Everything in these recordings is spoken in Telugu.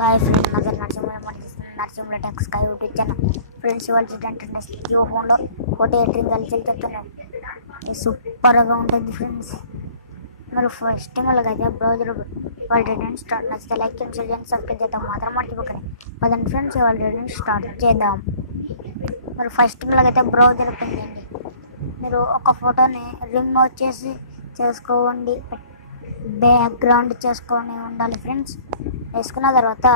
హాయ్ ఫ్రెండ్స్, నా పేరు Narasimha tech sky YouTube channel. Friends, ఇవాళ ఏంటంటే జియో ఫోన్లో ఫోటో ఎడిటింగ్ కలిసి చెప్తున్నాను. ఇది సూపర్గా ఉంటుంది ఫ్రెండ్స్. మీరు ఫస్ట్ అయితే బ్రౌజర్ వాళ్ళు రీడింగ్ స్టార్ట్ నచ్చితే లైక్ చేయండి, సబ్స్క్రైబ్ చేద్దాం మాత్రం మర్చిపోకండి. పదండి ఫ్రెండ్స్, వాళ్ళు రీడింగ్ స్టార్ట్ చేద్దాం. మీరు ఫస్ట్ అయితే బ్రౌజర్ ఓపెన్ చేయండి. మీరు ఒక ఫోటోని రిమూవ్ చేసుకోండి, బ్యాక్గ్రౌండ్ చేసుకొని ఉండాలి ఫ్రెండ్స్. వేసుకున్న తర్వాత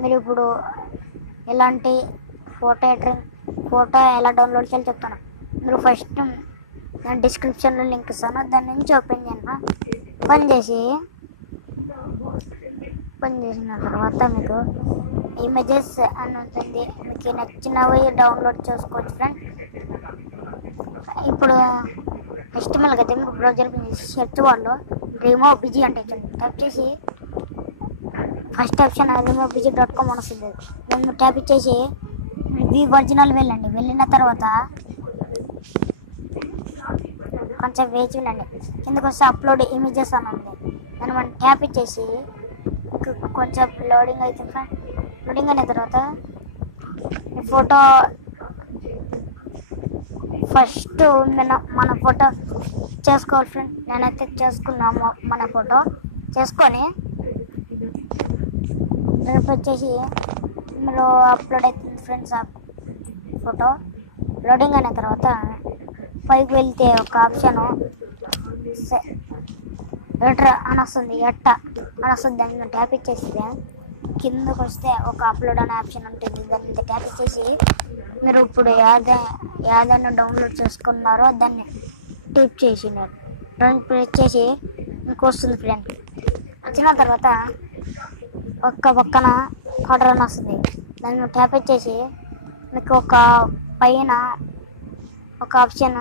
మీరు ఇప్పుడు ఎలాంటి ఫోటో ఎలా డౌన్లోడ్ చేయాలో చెప్తాను. మీరు ఫస్ట్ నేను డిస్క్రిప్షన్లో లింక్ ఇస్తాను, దాని నుంచి ఓపెన్ చేయండి. ఓపెన్ చేసిన తర్వాత మీకు ఇమేజెస్ అని ఉంటుంది, మీకు నచ్చినవి డౌన్లోడ్ చేసుకోవచ్చు ఫ్రెండ్. ఇప్పుడు HTML అయితే మీరు బ్రౌజర్ సెర్చ్ బార్లో రిమూవ్ బిజీ అంటే టైప్ చేసి ఫస్ట్ ఆప్షన్ removebg.com అని వస్తుంది. మేము ట్యాప్ ఇచ్చేసి వ్యూ ఒరిజినల్ వెళ్ళండి. వెళ్ళిన తర్వాత కొంచెం వేచి ఉండండి. కిందకు వస్తే అప్లోడ్ ఇమేజెస్ అని ఉంది. దాన్ని మనం ట్యాప్ ఇచ్చేసి కొంచెం లోడింగ్ అవుతుంది ఫ్రెండ్. లోడింగ్ అయిన తర్వాత ఈ ఫోటో ఫస్ట్ మన ఫోటో చేసుకోవాలి ఫ్రెండ్. నేనైతే చేసుకున్నాము. మన ఫోటో చేసుకొని రేపు వచ్చేసి ఇందులో అప్లోడ్ అవుతుంది ఫ్రెండ్స్. ఆ ఫోటో లోడింగ్ అయిన తర్వాత పైకి వెళ్తే ఒక ఆప్షను ఎట్రా అని వస్తుంది, దాన్ని ట్యాప్ ఇచ్చేస్తే కిందకు వస్తే ఒక అప్లోడ్ అనే ఆప్షన్ ఉంటుంది. దాన్ని మీద ట్యాప్ ఇచ్చేసి మీరు ఇప్పుడు ఏదైనా డౌన్లోడ్ చేసుకున్నారో దాన్ని టైప్ చేసి ప్రెస్ చేసి మీకు వస్తుంది ఫ్రెండ్. వచ్చిన తర్వాత పక్కన ఆర్డర్ అని వస్తుంది. దాన్ని ట్యాప్ ఇచ్చేసి మీకు ఒక పైన ఒక ఆప్షన్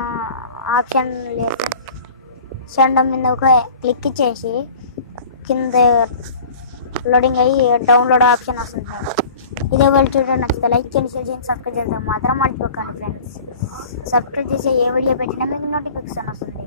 లేదు, సెండ్ మీద ఒక క్లిక్ ఇచ్చేసి కింద లోడింగ్ అయ్యి డౌన్లోడ్ ఆప్షన్ వస్తుంది. ఇదే వాళ్ళు చూడండి. నచ్చితే లైక్ చేయండి, షేర్ చేయండి, సబ్స్క్రైబ్ చేద్దాం మాత్రం మర్చిపోకండి ఫ్రెండ్స్. సబ్స్క్రైబ్ చేసి ఏ వీడియో పెట్టినా మీకు నోటిఫికేషన్ వస్తుంది.